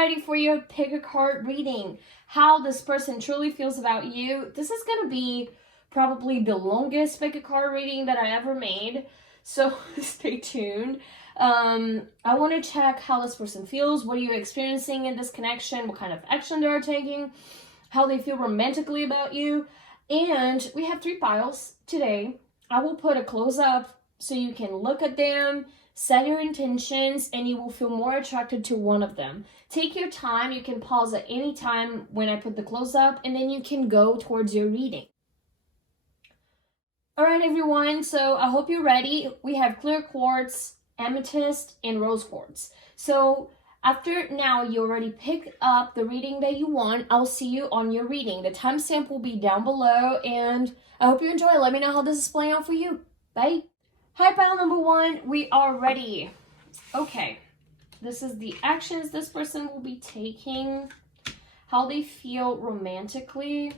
ready for your pick a card reading. How this person truly feels about you. This is going to be probably the longest pick a card reading that I ever made. So stay tuned. I want to check how this person feels. What are you experiencing in this connection? What kind of action they're taking? How they feel romantically about you. And we have 3 piles today. I will put a close up so you can look at them, set your intentions, and you will feel more attracted to one of them. Take your time. You can pause at any time when I put the close up, and then you can go towards your reading. All right, everyone. So I hope you're ready. We have clear quartz, amethyst, and rose quartz. So after now you already picked up the reading that you want, I'll see you on your reading. The timestamp will be down below, and I hope you enjoy. Let me know how this is playing out for you. Bye. Hi, pile number 1. We are ready. Okay. This is the actions this person will be taking, how they feel romantically,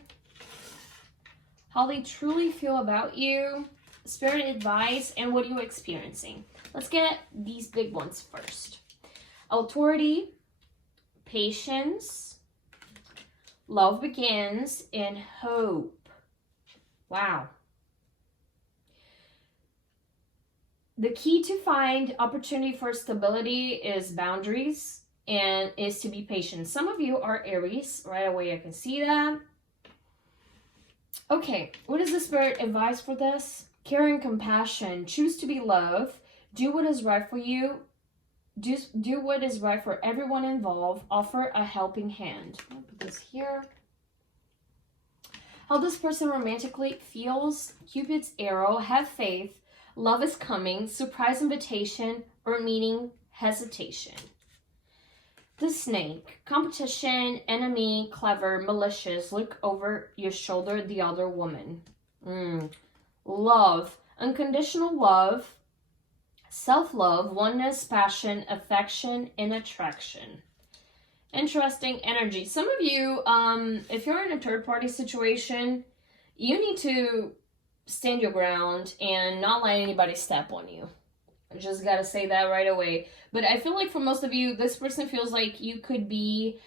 how they truly feel about you, spirit advice, and what you're experiencing. Let's get these big ones first. Authority, patience, love begins, and hope. Wow. The key to find opportunity for stability is boundaries and is to be patient. Some of you are Aries. Right away I can see that. Okay, what is the spirit advice for this? Care and compassion. Choose to be love. Do what is right for you. Do what is right for everyone involved. Offer a helping hand. I'll put this here. How this person romantically feels. Cupid's arrow. Have faith. Love is coming. Surprise invitation or meeting hesitation. The snake. Competition, enemy, clever, malicious. Look over your shoulder at the other woman. Love. Unconditional love. Self-love, oneness, passion, affection, and attraction. Interesting energy. Some of you, if you're in a third-party situation, you need to stand your ground and not let anybody step on you. I just gotta say that right away. But I feel like for most of you, this person feels like you could be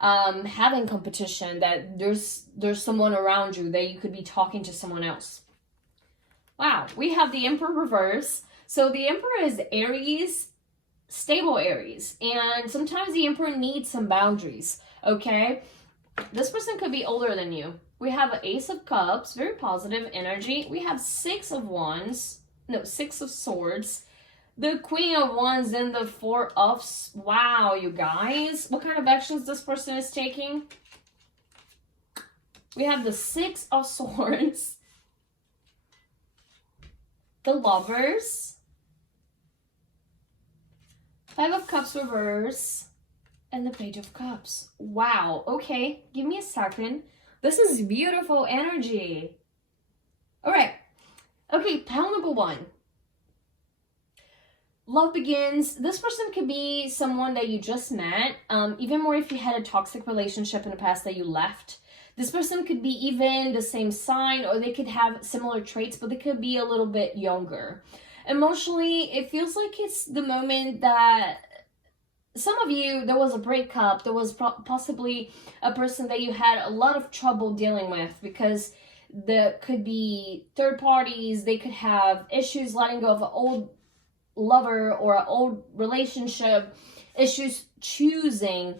having competition, that there's someone around you, that you could be talking to someone else. Wow, we have the Emperor reverse. So the Emperor is Aries, stable Aries, and sometimes the Emperor needs some boundaries, okay? This person could be older than you. We have an Ace of Cups, very positive energy. We have 6 of Swords, the Queen of Wands, and the 4 of... Wow, you guys. What kind of actions this person is taking? We have the 6 of Swords, the Lovers, 5 of Cups reverse, and the Page of Cups. Wow, okay, give me a second. This is beautiful energy. All right, okay, pile number 1. Love begins. This person could be someone that you just met, even more if you had a toxic relationship in the past that you left. This person could be even the same sign, or they could have similar traits, but they could be a little bit younger. Emotionally, it feels like it's the moment that some of you, there was a breakup, there was possibly a person that you had a lot of trouble dealing with, because there could be third parties, they could have issues letting go of an old lover or an old relationship, issues choosing,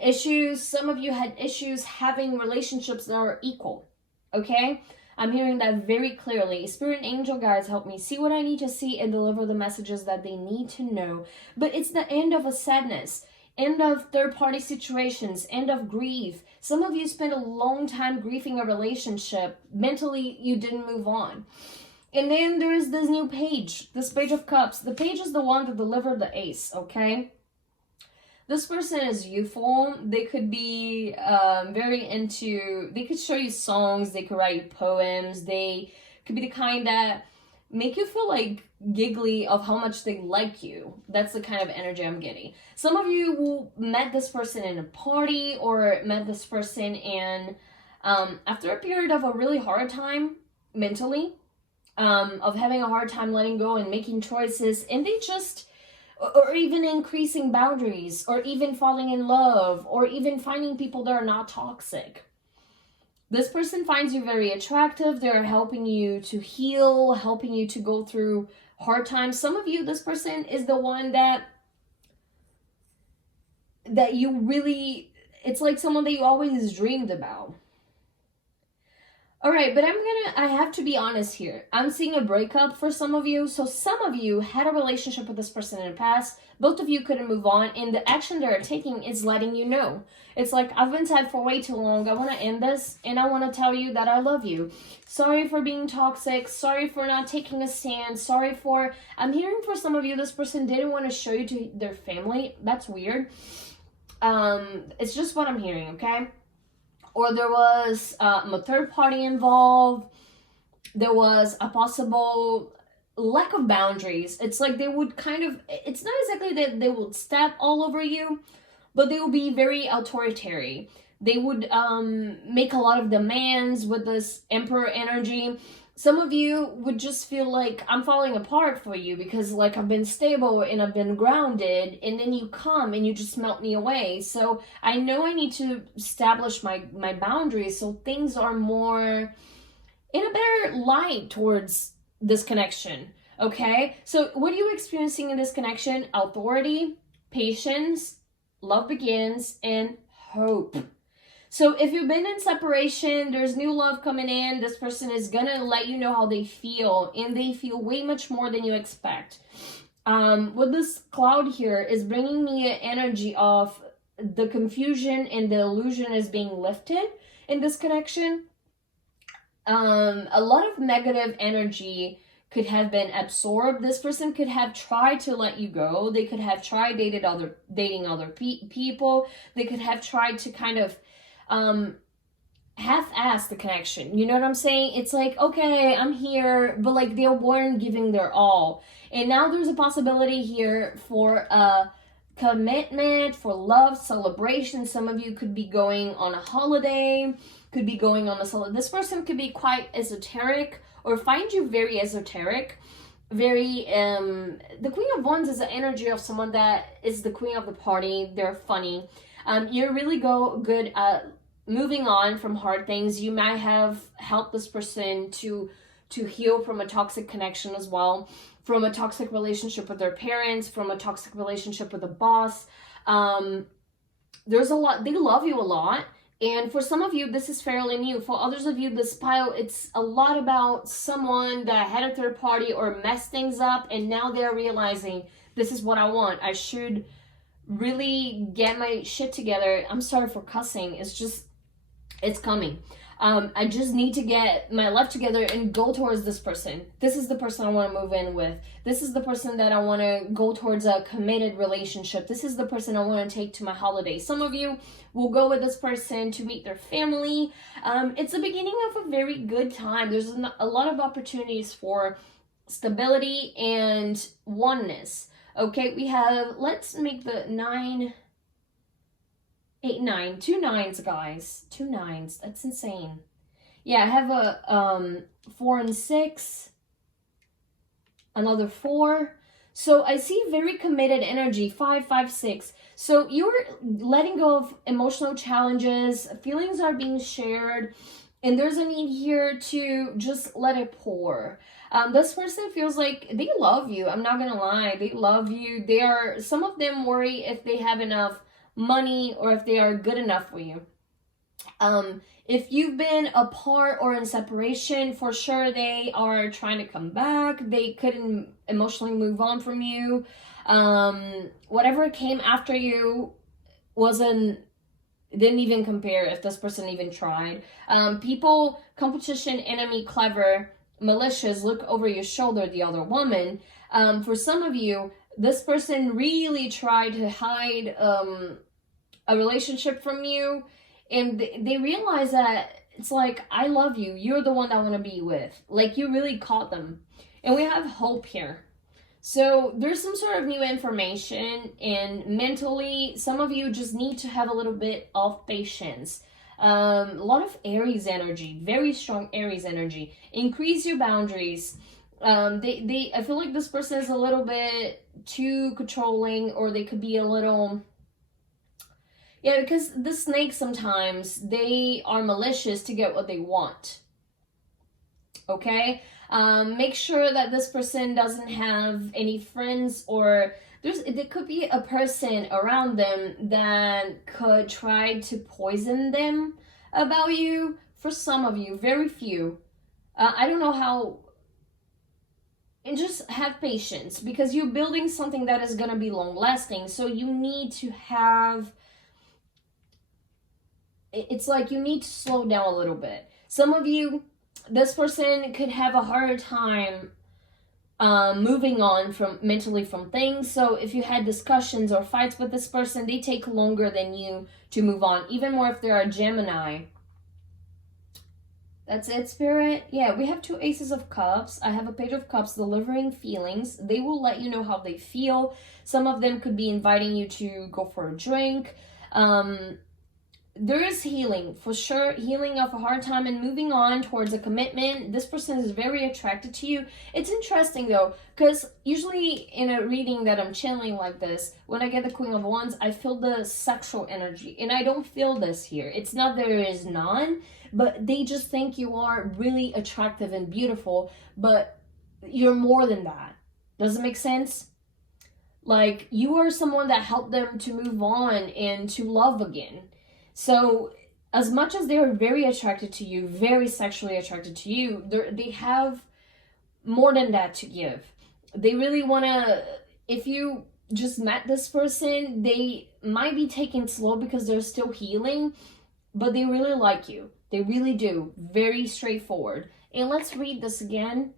issues, some of you had issues having relationships that are equal, okay? I'm hearing that very clearly. Spirit and angel guides help me see what I need to see and deliver the messages that they need to know. But it's the end of a sadness, end of third-party situations, end of grief. Some of you spent a long time grieving a relationship. Mentally, you didn't move on. And then there is this new page, this Page of Cups. The page is the one to deliver the ace, okay? This person is youthful. They could be very into, they could show you songs, they could write you poems, they could be the kind that make you feel like giggly of how much they like you. That's the kind of energy I'm getting. Some of you will met this person in a party or met this person in, after a period of a really hard time mentally, of having a hard time letting go and making choices, and they just or even increasing boundaries, or even falling in love, or even finding people that are not toxic. This person finds you very attractive. They're helping you to heal, helping you to go through hard times. Some of you, this person is the one that you really, it's like someone that you always dreamed about. All right, but I have to be honest here. I'm seeing a breakup for some of you. So some of you had a relationship with this person in the past. Both of you couldn't move on, and the action they're taking is letting you know. It's like, I've been sad for way too long. I want to end this, and I want to tell you that I love you. Sorry for being toxic. Sorry for not taking a stand. Sorry for, I'm hearing for some of you, this person didn't want to show you to their family. That's weird. It's just what I'm hearing, okay? Or there was a third party involved. There was a possible lack of boundaries. It's like they would kind of, it's not exactly that they would step all over you, but they would be very authoritarian. They would make a lot of demands with this emperor energy. Some of you would just feel like, I'm falling apart for you because like I've been stable and I've been grounded, and then you come and you just melt me away. So I know I need to establish my boundaries so things are more in a better light towards this connection, okay? So what are you experiencing in this connection? Authority, patience, love begins, and hope. So if you've been in separation, there's new love coming in. This person is going to let you know how they feel, and they feel way much more than you expect. With this cloud here is bringing me an energy of the confusion and the illusion is being lifted in this connection. A lot of negative energy could have been absorbed. This person could have tried to let you go. They could have tried dating other people. They could have tried to kind of half-ass the connection. You know what I'm saying? It's like, okay, I'm here, but like they weren't giving their all. And now there's a possibility here for a commitment, for love, celebration. Some of you could be going on a holiday, could be going on a this person could be quite esoteric or find you very esoteric. Very the Queen of Wands is the energy of someone that is the queen of the party. They're funny. You're really good at moving on from hard things. You might have helped this person to heal from a toxic connection as well, from a toxic relationship with their parents, from a toxic relationship with a boss. There's a lot, they love you a lot. And for some of you, this is fairly new. For others of you, this pile, it's a lot about someone that had a third party or messed things up, and now they're realizing, this is what I want. I should really get my shit together. I'm sorry for cussing. It's coming. I just need to get my life together and go towards this person. This is the person I want to move in with. This is the person that I want to go towards a committed relationship. This is the person I want to take to my holiday. Some of you will go with this person to meet their family. It's the beginning of a very good time. There's a lot of opportunities for stability and oneness. Okay, we have, let's make the 9, 8, 9, 2 9s, guys. 2 9s. That's insane. Yeah, I have a 4 and 6. Another 4. So I see very committed energy. 5, 5, 6. So you're letting go of emotional challenges. Feelings are being shared. And there's a need here to just let it pour. This person feels like they love you. I'm not going to lie. They love you. Some of them worry if they have enough money or if they are good enough for you. If you've been apart or in separation, for sure they are trying to come back. They couldn't emotionally move on from you. Whatever came after you didn't even compare if this person even tried. People, competition, enemy, clever, malicious, look over your shoulder, the other woman. For some of you, this person really tried to hide a relationship from you, and they realize that it's like, I love you. You're the one that I want to be with. Like, you really caught them. And we have hope here. So there's some sort of new information, and mentally, some of you just need to have a little bit of patience. A lot of Aries energy, very strong Aries energy. Increase your boundaries. I feel like this person is a little bit too controlling, or they could be a little, yeah, because the snakes sometimes, they are malicious to get what they want. Okay? Make sure that this person doesn't have any friends, or there could be a person around them that could try to poison them about you. For some of you, very few. I don't know how. And just have patience, because you're building something that is going to be long lasting. So you need to have, it's like you need to slow down a little bit. Some of you, this person could have a harder time moving on mentally from things. So if you had discussions or fights with this person, they take longer than you to move on, even more if they're a Gemini. That's it, Spirit. Yeah, we have 2 Aces of Cups. I have a Page of Cups, delivering feelings. They will let you know how they feel. Some of them could be inviting you to go for a drink. There is healing, for sure. Healing of a hard time and moving on towards a commitment. This person is very attracted to you. It's interesting, though, because usually in a reading that I'm channeling like this, when I get the Queen of Wands, I feel the sexual energy. And I don't feel this here. It's not there is none, but they just think you are really attractive and beautiful, but you're more than that. Does it make sense? Like, you are someone that helped them to move on and to love again. So as much as they're very attracted to you, very sexually attracted to you, they have more than that to give. They really want to, if you just met this person, they might be taking slow because they're still healing, but they really like you. They really do. Very straightforward. And let's read this again.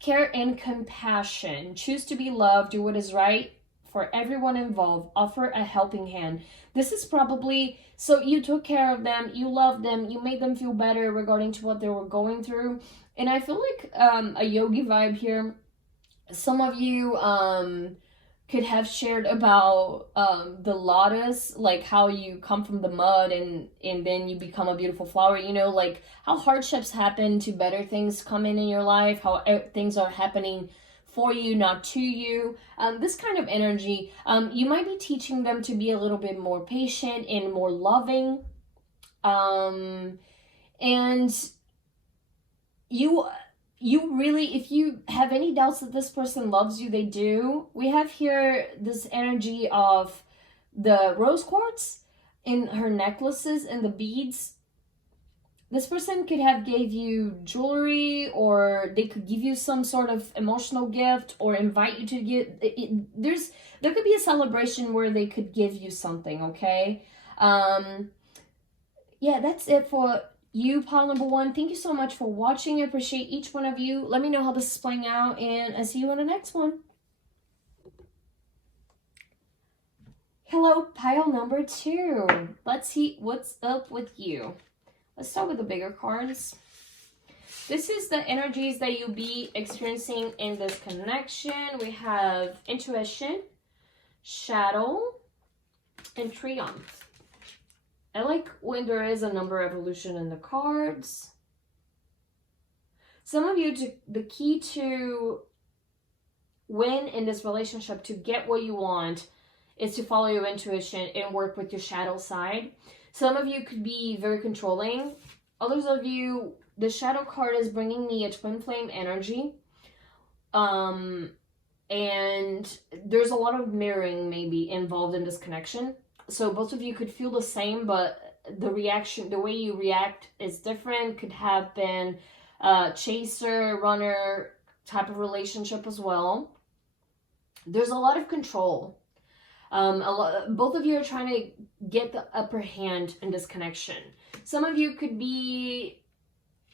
Care and compassion. Choose to be loved. Do what is right for everyone involved. Offer a helping hand. This is probably, so you took care of them, you loved them, you made them feel better regarding to what they were going through. And I feel like a yogi vibe here. Some of you could have shared about the lotus, like how you come from the mud and then you become a beautiful flower, you know, like how hardships happen to better things come in your life, how things are happening for you, not to you. This kind of energy, you might be teaching them to be a little bit more patient and more loving. And you really, if you have any doubts that this person loves you, they do. We have here this energy of the rose quartz in her necklaces and the beads. This person could have gave you jewelry, or they could give you some sort of emotional gift, or invite you to get there could be a celebration where they could give you something, okay? Yeah, that's it for you, pile number 1. Thank you so much for watching. I appreciate each one of you. Let me know how this is playing out, and I'll see you on the next one. Hello, pile number 2. Let's see what's up with you. Let's start with the bigger cards. This is the energies that you'll be experiencing in this connection. We have intuition, shadow, and triumph. I like when there is a number evolution in the cards. Some of you, the key to win in this relationship, to get what you want, is to follow your intuition and work with your shadow side. Some of you could be very controlling. Others of you, the shadow card is bringing me a twin flame energy. And there's a lot of mirroring maybe involved in this connection. So both of you could feel the same, but the reaction, the way you react is different. Could have been a chaser, runner type of relationship as well. There's a lot of control. Both of you are trying to get the upper hand in this connection. Some of you could be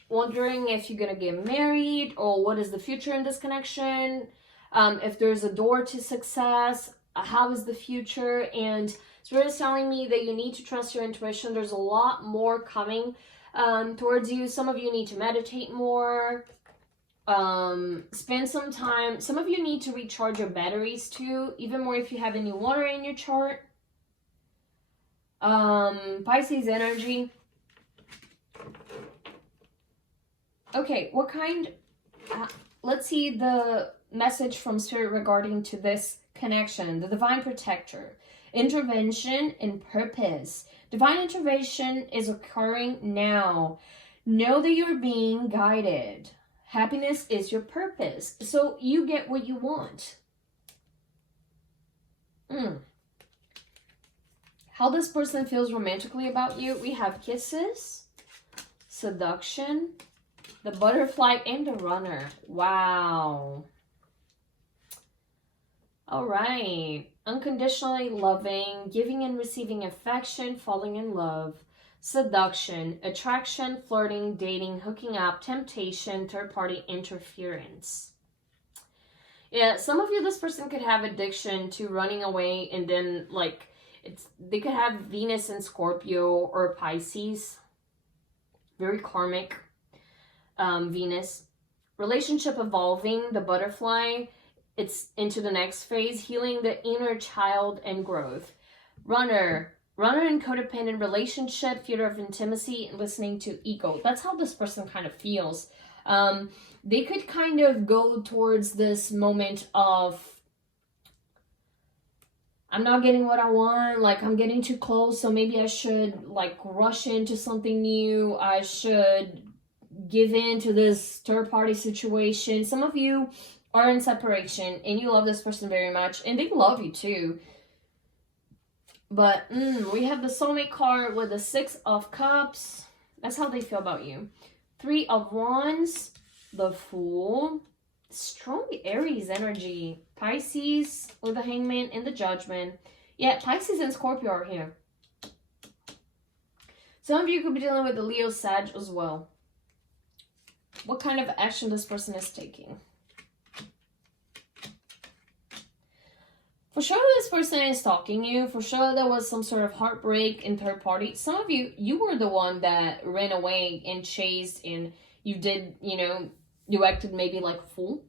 wondering if you're going to get married, or what is the future in this connection. If there's a door to success, how is the future? And Spirit is telling me that you need to trust your intuition. There's a lot more coming towards you. Some of you need to meditate more. Spend some time. Some of you need to recharge your batteries too, even more if you have any water in your chart. Pisces energy. Okay, what kind, let's see the message from Spirit regarding to this connection. The Divine Protector. Intervention and purpose. Divine intervention is occurring now. Know that you're being guided. Happiness is your purpose. So you get what you want. How this person feels romantically about you. We have kisses, seduction, the butterfly, and the runner. Wow. All right. Unconditionally loving, giving and receiving affection, falling in love, seduction, attraction, flirting, dating, hooking up, temptation, third-party interference. Yeah, some of you, this person could have addiction to running away, and then like they could have Venus in Scorpio or Pisces. Very karmic. Venus. Relationship evolving, the butterfly. It's into the next phase, healing the inner child and growth. Runner in codependent relationship, fear of intimacy, and listening to ego. That's how this person kind of feels. They could kind of go towards this moment of, I'm not getting what I want, like I'm getting too close, so maybe I should like rush into something new. I should give in to this third-party situation. Some of you are in separation and you love this person very much and they love you too. But we have the soulmate card with the 6 of Cups. That's how they feel about you. 3 of Wands, the Fool, strong Aries energy, Pisces with the Hangman and the Judgment. Yeah, Pisces and Scorpio are here. Some of you could be dealing with the Leo Sag as well. What kind of action this person is taking? For sure this person is stalking you. For sure there was some sort of heartbreak in third party. Some of you, you were the one that ran away and chased, and you did, you acted maybe like a fool.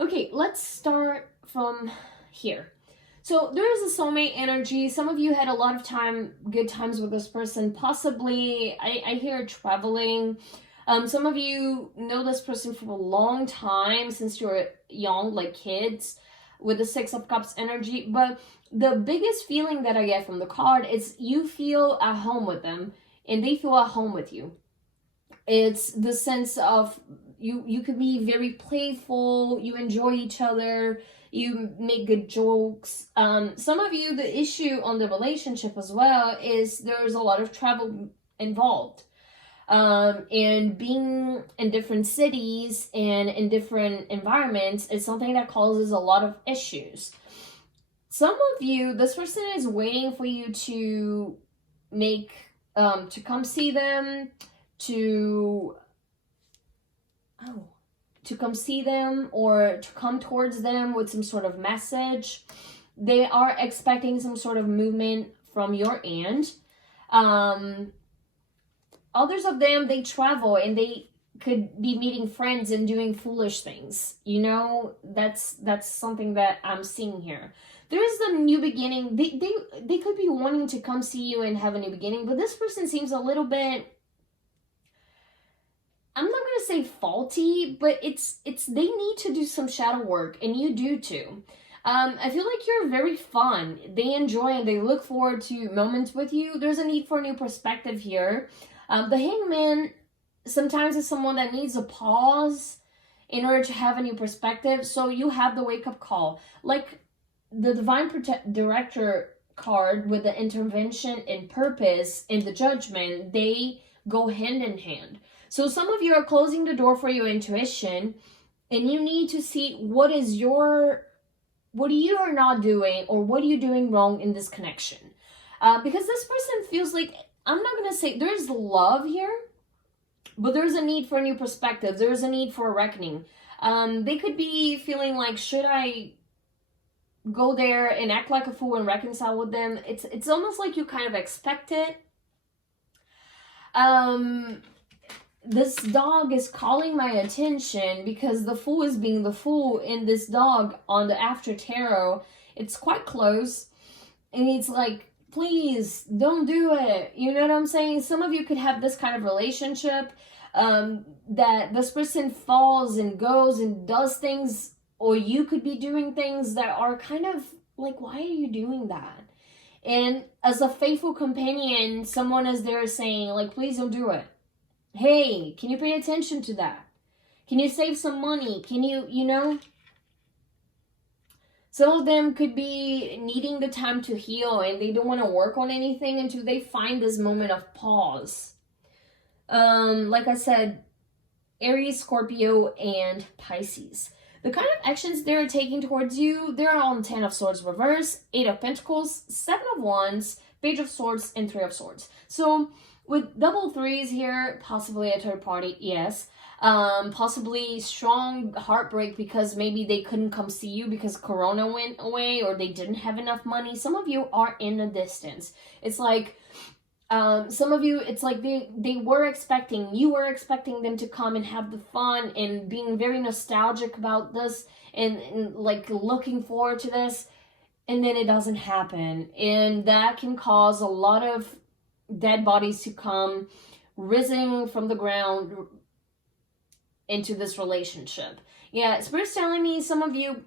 Okay, let's start from here. So there is a soulmate energy. Some of you had a lot of good times with this person. Possibly, I hear traveling. Some of you know this person for a long time, since you were young, like kids, with the 6 of Cups energy. But the biggest feeling that I get from the card is you feel at home with them and they feel at home with you. It's the sense of you could be very playful, you enjoy each other, you make good jokes. Some of you, the issue on the relationship as well is there's a lot of travel involved. And being in different cities and in different environments is something that causes a lot of issues. Some of you, this person is waiting for you to come see them, to come see them or to come towards them with some sort of message. They are expecting some sort of movement from your end. Others of them, they travel and they could be meeting friends and doing foolish things. That's something that I'm seeing here. There is a new beginning. They could be wanting to come see you and have a new beginning, but this person seems a little bit, I'm not going to say faulty, but it's they need to do some shadow work, and you do too. I feel like you're very fun. They enjoy and they look forward to moments with you. There's a need for a new perspective here. The Hangman sometimes is someone that needs a pause in order to have a new perspective. So you have the wake-up call. Like the Divine Director card with the intervention and purpose and the Judgment, they go hand in hand. So some of you are closing the door for your intuition, and you need to see what you are not doing, or what are you doing wrong in this connection. Because this person feels like, I'm not going to say there's love here, but there's a need for a new perspective. There's a need for a reckoning. They could be feeling like, should I go there and act like a fool and reconcile with them? It's almost like you kind of expect it. This dog is calling my attention because the Fool is being the Fool, and this dog on the After Tarot, it's quite close, and it's like, please don't do it. You know what I'm saying? Some of you could have this kind of relationship. that this person falls and goes and does things, or you could be doing things that are kind of like, why are you doing that? And as a faithful companion, someone is there saying, like, please don't do it. Hey, can you pay attention to that? Can you save some money? Can you, you know? Some of them could be needing the time to heal and they don't want to work on anything until they find this moment of pause. Like I said, Aries, Scorpio, and Pisces. The kind of actions they're taking towards you, they're on 10 of Swords reverse, 8 of Pentacles, 7 of Wands, Page of Swords, and 3 of Swords. So with double threes here, possibly a third party, yes. Possibly strong heartbreak because maybe they couldn't come see you because Corona went away or they didn't have enough money. Some of you are in a distance. It's like, some of you, it's like you were expecting them to come and have the fun and being very nostalgic about this and like looking forward to this, and then it doesn't happen. And that can cause a lot of dead bodies to come rising from the ground into this relationship. Yeah, Spirit's telling me some of you,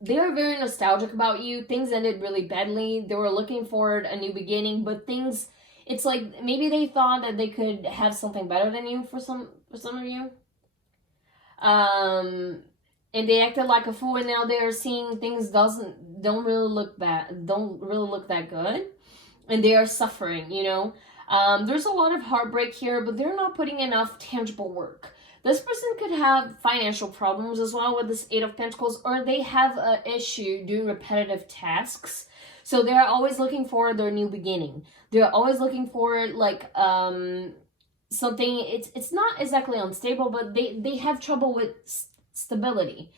they are very nostalgic about you. Things ended really badly. They were looking forward a new beginning, but things, it's like maybe they thought that they could have something better than you for some of you. And they acted like a fool, and now they're seeing things don't really look that good, and they are suffering, you know. There's a lot of heartbreak here, but they're not putting enough tangible work. This person could have financial problems as well with this 8 of Pentacles, or they have an issue doing repetitive tasks. So they're always looking for their new beginning. They're always looking for like something. It's not exactly unstable, but they have trouble with stability.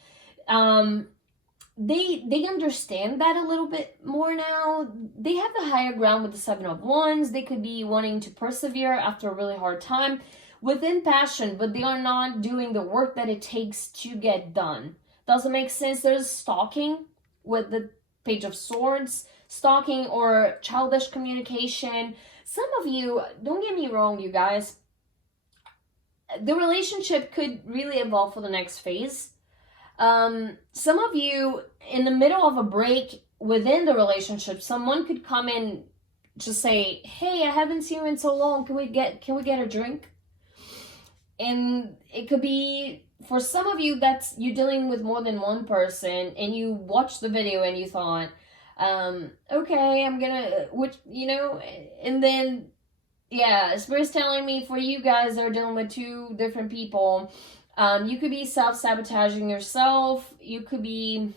They understand that a little bit more now. They have the higher ground with the 7 of Wands. They could be wanting to persevere after a really hard time within passion, but they are not doing the work that it takes to get done. Doesn't make sense. There's stalking with the Page of Swords, stalking or childish communication. Some of you, don't get me wrong, you guys, the relationship could really evolve for the next phase. Some of you, in the middle of a break within the relationship, someone could come in, just say, hey, I haven't seen you in so long, can we get a drink? And it could be, for some of you, that's you dealing with more than one person, and you watched the video and you thought, okay, I'm gonna, which, you know, and then, yeah, Spirit's telling me for you guys that are dealing with 2 different people, you could be self-sabotaging yourself, you could be,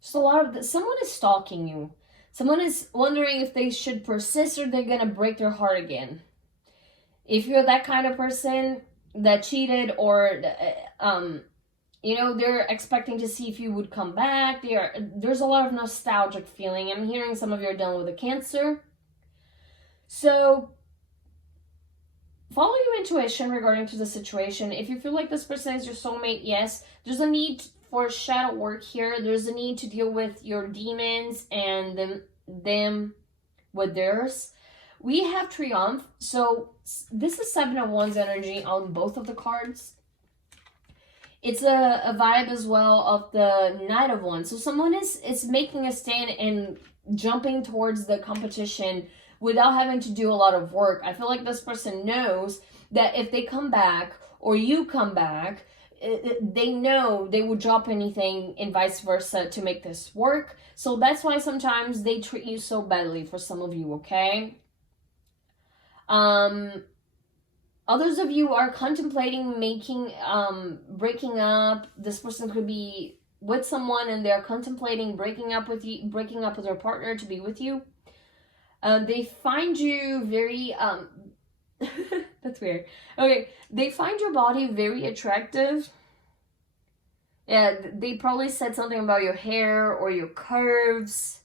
just a lot of, someone is stalking you, someone is wondering if they should persist or they're gonna break their heart again. If you're that kind of person that cheated, or, you know, they're expecting to see if you would come back. There's a lot of nostalgic feeling. I'm hearing some of you are dealing with a Cancer. So, follow your intuition regarding to the situation. If you feel like this person is your soulmate, yes. There's a need for shadow work here. There's a need to deal with your demons and them with theirs. We have Triumph, so this is 7 of Wands energy on both of the cards. It's a vibe as well of the Knight of Wands. So someone is making a stand and jumping towards the competition without having to do a lot of work. I feel like this person knows that if they come back or you come back, they know they would drop anything and vice versa to make this work. So that's why sometimes they treat you so badly for some of you, okay? Others of you are contemplating breaking up. This person could be with someone and they're contemplating breaking up with their partner to be with you. They find you very, that's weird. Okay, they find your body very attractive. Yeah, they probably said something about your hair or your curves.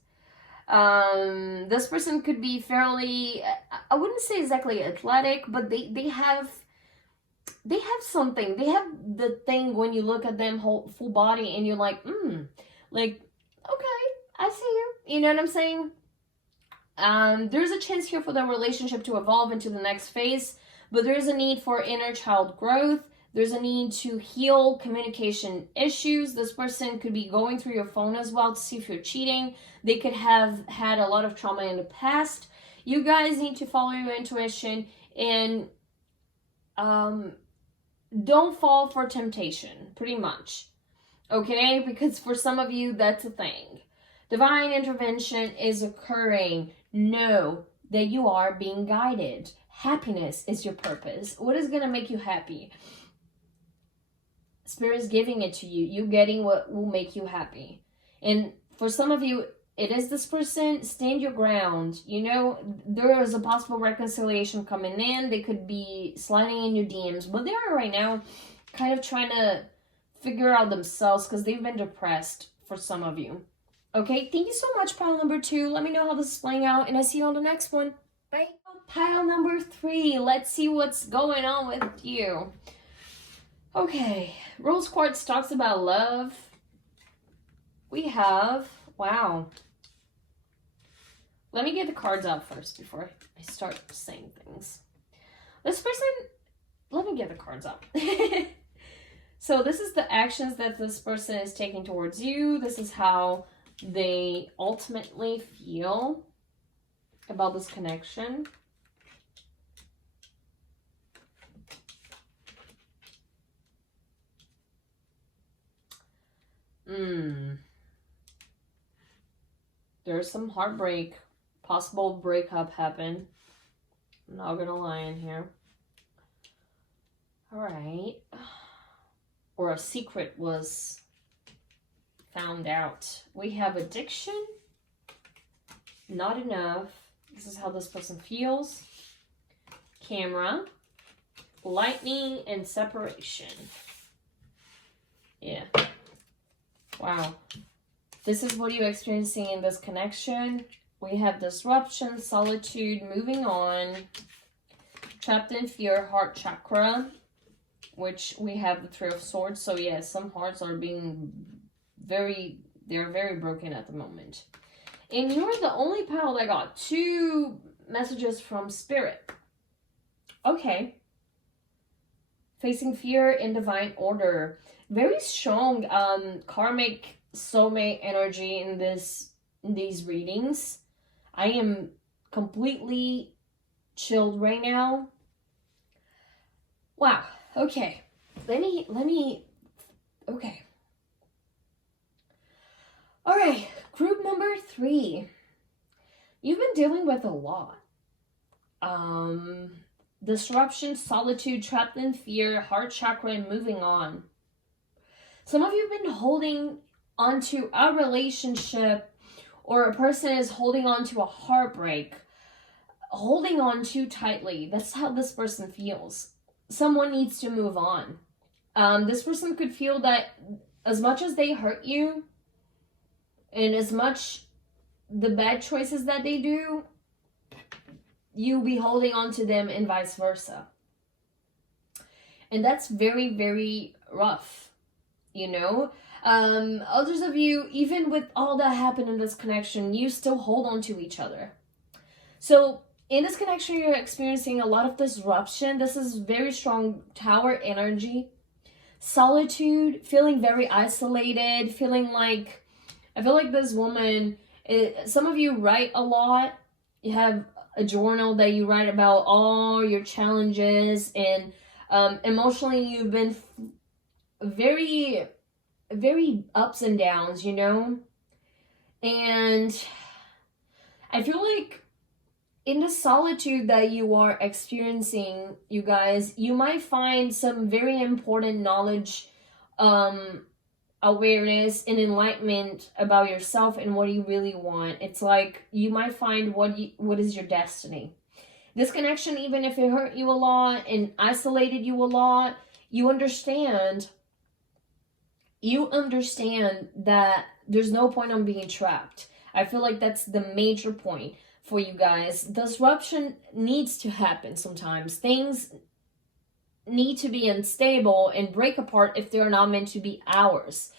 This person could be fairly, I wouldn't say exactly athletic, but they have something. They have the thing when you look at them whole full body and you're like, like, okay, I see you. You know what I'm saying? There's a chance here for the relationship to evolve into the next phase, but there's a need for inner child growth. There's a need to heal communication issues. This person could be going through your phone as well to see if you're cheating. They could have had a lot of trauma in the past. You guys need to follow your intuition and don't fall for temptation, pretty much. Okay? Because for some of you, that's a thing. Divine intervention is occurring. Know that you are being guided. Happiness is your purpose. What is going to make you happy? Spirit is giving it to you. You getting what will make you happy. And for some of you, it is this person. Stand your ground. You know, there is a possible reconciliation coming in. They could be sliding in your DMs. But they are right now kind of trying to figure out themselves because they've been depressed for some of you. Okay, thank you so much, pile number 2. Let me know how this is playing out, and I see you on the next one. Bye. Pile number 3. Let's see what's going on with you. Okay, Rose Quartz talks about love. We have, wow. Let me get the cards out first before I start saying things. This person, let me get the cards out. So this is the actions that this person is taking towards you. This is how they ultimately feel about this connection. There's some heartbreak, possible breakup happen. I'm not gonna lie in here. All right. Or a secret was found out. We have addiction. Not enough. This is how this person feels. Camera. Lightning and separation. Yeah. Wow. This is what you're experiencing in this connection. We have disruption, solitude, moving on. Trapped in fear, heart chakra. Which we have the 3 of Swords. So yeah, some hearts are being they're very broken at the moment. And you're the only pile that got 2 messages from Spirit. Okay. Facing fear in divine order. Very strong karmic soulmate energy in these readings. I am completely chilled right now. Wow. Okay. Let me okay. All right, group number 3. You've been dealing with a lot. Disruption, solitude, trapped in fear, heart chakra, and moving on. Some of you have been holding onto a relationship, or a person is holding on to a heartbreak, holding on too tightly. That's how this person feels. Someone needs to move on. This person could feel that as much as they hurt you, and as much the bad choices that they do, you'll be holding on to them and vice versa. And that's very, very rough, you know? Others of you, even with all that happened in this connection, you still hold on to each other. So in this connection, you're experiencing a lot of disruption. This is very strong Tower energy. Solitude, feeling very isolated, feeling like, I feel like this woman, some of you write a lot. You have a journal that you write about all your challenges, and emotionally you've been very, very ups and downs, you know? And I feel like in the solitude that you are experiencing, you guys, you might find some very important knowledge, awareness and enlightenment about yourself and what you really want. It's like you might find what is your destiny. This connection, even if it hurt you a lot and isolated you a lot, you understand that there's no point on being trapped. I feel like that's the major point for you guys. Disruption needs to happen sometimes. Things need to be unstable and break apart if they're not meant to be ours.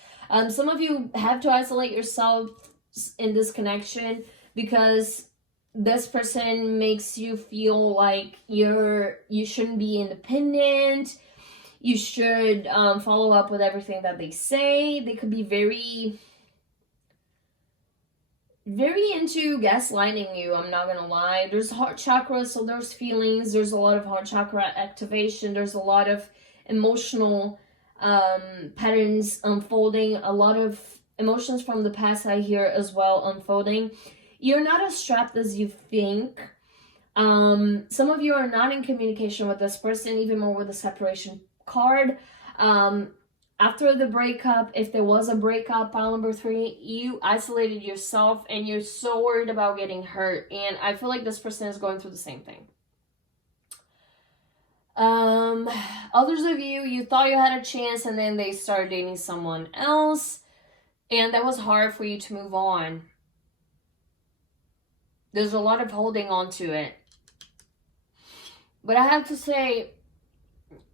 Some of you have to isolate yourself in this connection because This person makes you feel like you shouldn't be independent. You should follow up with everything that they say. They could be very, very into gaslighting you, I'm not gonna lie. There's heart chakra, so there's feelings. There's a lot of heart chakra activation. There's a lot of emotional patterns unfolding. A lot of emotions from the past I hear as well unfolding. You're not as strapped as you think. Some of you are not in communication with this person, even more with the separation card. After the breakup, if there was a breakup, pile number 3, you isolated yourself and you're so worried about getting hurt. And I feel like this person is going through the same thing. Others of you, you thought you had a chance and then they started dating someone else. And that was hard for you to move on. There's a lot of holding on to it. But I have to say,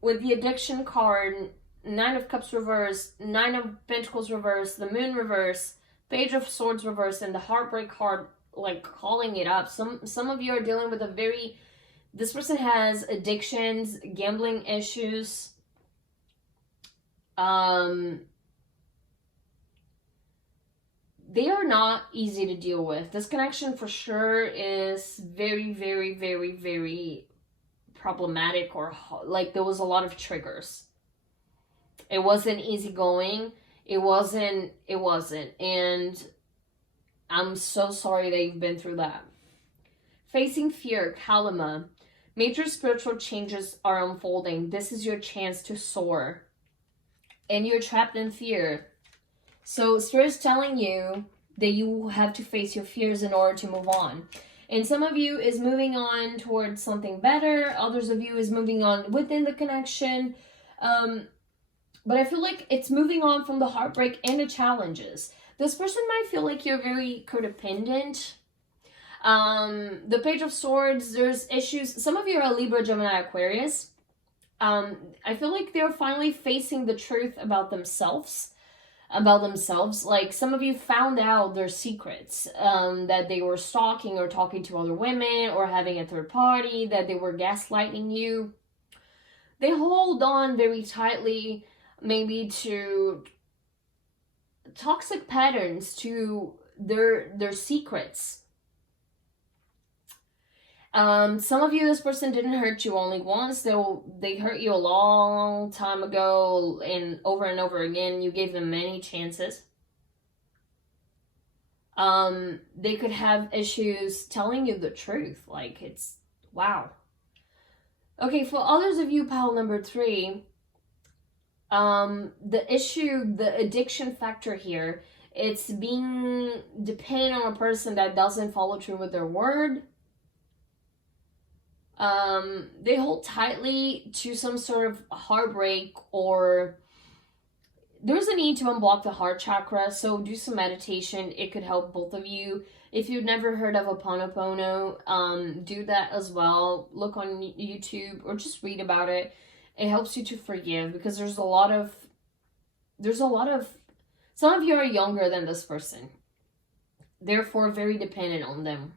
with the addiction card, 9 of Cups reverse, 9 of Pentacles reverse, the Moon reverse, Page of Swords reverse, and the Heartbreak card, like, calling it up. Some of you are dealing with a very... This person has addictions, gambling issues. They are not easy to deal with. This connection for sure is very, very, very, very problematic, or like there was a lot of triggers. It wasn't easygoing. It wasn't. And I'm so sorry that you've been through that. Facing fear, Kalama. Major spiritual changes are unfolding. This is your chance to soar. And you're trapped in fear. So Spirit's telling you that you have to face your fears in order to move on. And some of you is moving on towards something better. Others of you is moving on within the connection. But I feel like it's moving on from the heartbreak and the challenges. This person might feel like you're very codependent. The Page of Swords, there's issues. Some of you are Libra, Gemini, Aquarius. I feel like they're finally facing the truth about themselves. Like, some of you found out their secrets, that they were stalking or talking to other women or having a third party, that they were gaslighting you. They hold on very tightly, maybe to toxic patterns, to their secrets. Some of you, this person didn't hurt you only once. They hurt you a long time ago, and over again. You gave them many chances. They could have issues telling you the truth. Like, it's, wow. Okay, for others of you, pile number 3, the addiction factor here, it's being dependent on a person that doesn't follow through with their word. They hold tightly to some sort of heartbreak, or there's a need to unblock the heart chakra, so do some meditation. It could help both of you. If you've never heard of Ho'oponopono, do that as well. Look on YouTube or just read about it. It helps you to forgive, because there's a lot of, some of you are younger than this person, therefore very dependent on them,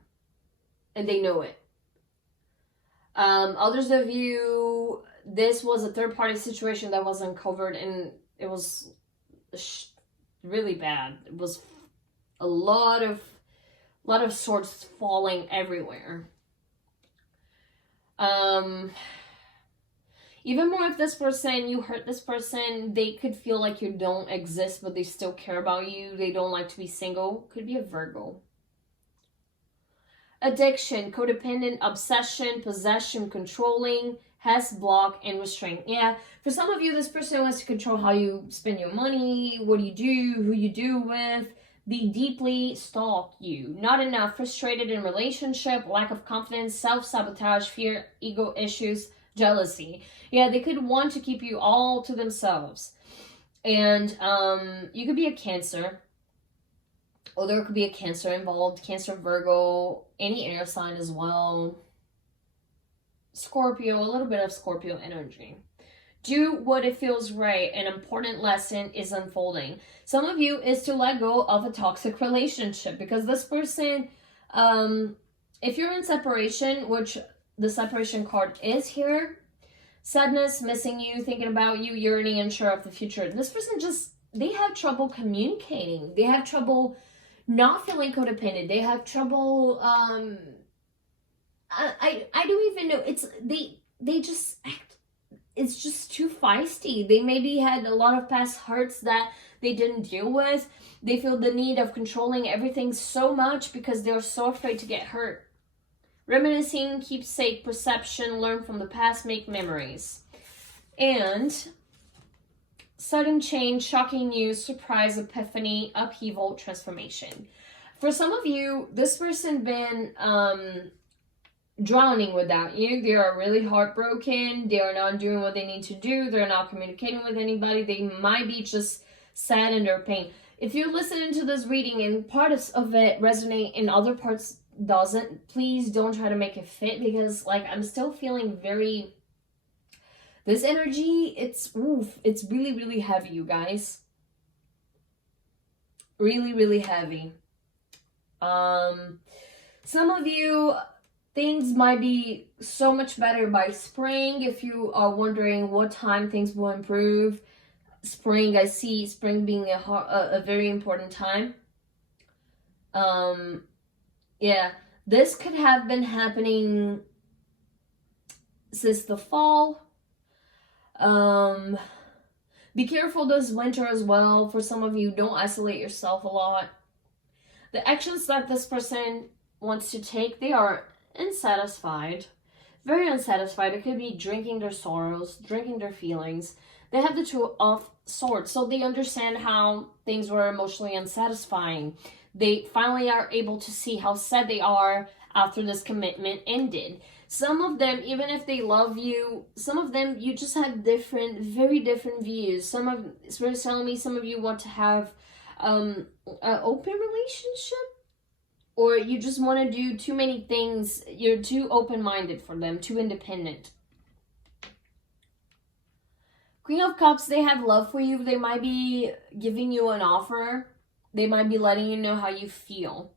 and they know it. Others of you, this was a third-party situation that was uncovered, and it was really bad. It was a lot of swords falling everywhere. Even more, if this person, you hurt this person, they could feel like you don't exist, but they still care about you. They don't like to be single. Could be a Virgo. Addiction, codependent, obsession, possession, controlling, has block, and restraint. Yeah, for some of you, this person wants to control how you spend your money, what you do, who you do with. They deeply stalk you. Not enough, frustrated in relationship, lack of confidence, self-sabotage, fear, ego issues, jealousy. Yeah, they could want to keep you all to themselves. And you could be a Cancer. Or there could be a Cancer involved. Cancer, Virgo, any air sign as well. Scorpio, a little bit of Scorpio energy. Do what it feels right. An important lesson is unfolding. Some of you is to let go of a toxic relationship, because this person If you're in separation, which the separation card is here, sadness, missing you, thinking about you, yearning, unsure of the future. This person they have trouble communicating. They have trouble not feeling codependent. They have trouble, I don't even know. They just act, it's just too feisty. They maybe had a lot of past hurts that they didn't deal with. They feel the need of controlling everything so much because they're so afraid to get hurt. Reminiscing, keepsake, perception, learn from the past, make memories. And sudden change, shocking news, surprise, epiphany, upheaval, transformation. For some of you, this person been drowning without you. They are really heartbroken. They are not doing what they need to do. They're not communicating with anybody. They might be just sad in their pain. If you're listening to this reading and parts of it resonate and other parts doesn't, please don't try to make it fit, because like I'm still feeling very, this energy, it's really, really heavy, you guys. Really, really heavy. Some of you, things might be so much better by spring. If you are wondering what time things will improve, spring, I see spring being a very important time. Yeah, this could have been happening since the fall. Be careful this winter as well. For some of you, don't isolate yourself a lot. The actions that this person wants to take, they are unsatisfied. Very unsatisfied. It could be drinking their sorrows, drinking their feelings. They have the Two of Swords, so they understand how things were emotionally unsatisfying. They finally are able to see how sad they are after this commitment ended. Some of them, even if they love you, some of them, you just have very different views. Spirit is telling me some of you want to have an open relationship, or you just want to do too many things. You're too open-minded for them, too independent. Queen of Cups, they have love for you. They might be giving you an offer. They might be letting you know how you feel.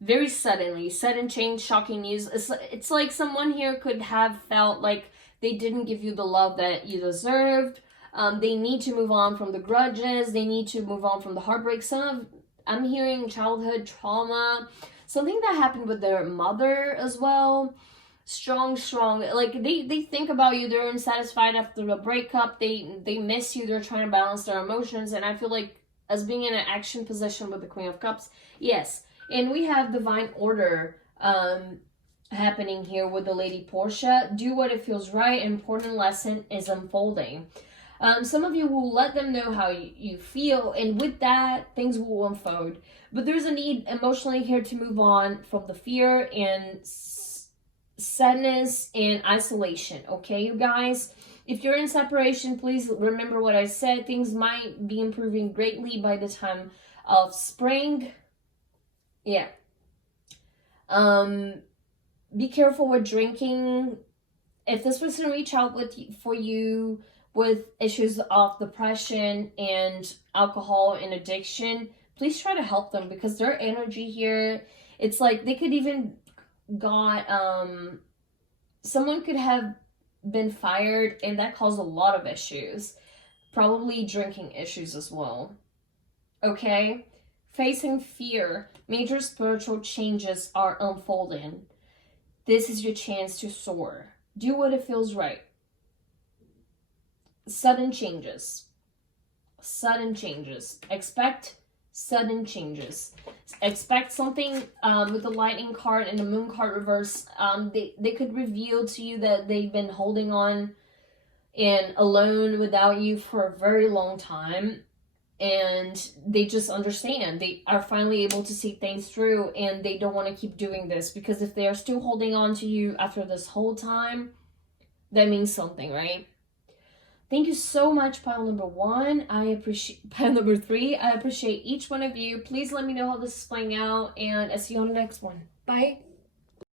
Very suddenly. Sudden change, shocking news. It's like someone here could have felt like they didn't give you the love that you deserved. They need to move on from the grudges. They need to move on from the heartbreak. I'm hearing childhood trauma. Something that happened with their mother as well. Strong. Like, they think about you. They're unsatisfied after a breakup. They miss you. They're trying to balance their emotions. And I feel like, as being in an action position with the Queen of Cups, yes. And we have divine order happening here with the Lady Portia. Do what it feels right. An important lesson is unfolding. Some of you will let them know how you feel, and with that, things will unfold. But there's a need emotionally here to move on from the fear and sadness and isolation. Okay, you guys? If you're in separation, please remember what I said. Things might be improving greatly by the time of spring. Yeah. Be careful with drinking. If this person reach out for you with issues of depression and alcohol and addiction, please try to help them, because their energy here, it's like they could even someone could have been fired, and that caused a lot of issues. Probably drinking issues as well. Okay? Facing fear. Major spiritual changes are unfolding. This is your chance to soar. Do what it feels right. Sudden changes. Expect sudden changes. Expect something with the lightning card and the moon card reverse. They could reveal to you that they've been holding on and alone without you for a very long time, and they just understand. They are finally able to see things through, and they don't want to keep doing this, because if they are still holding on to you after this whole time, that means something, right? Thank you so much, pile number 1. I appreciate pile number 3. I appreciate each one of you. Please let me know how this is playing out, and I'll see you on the next one. Bye.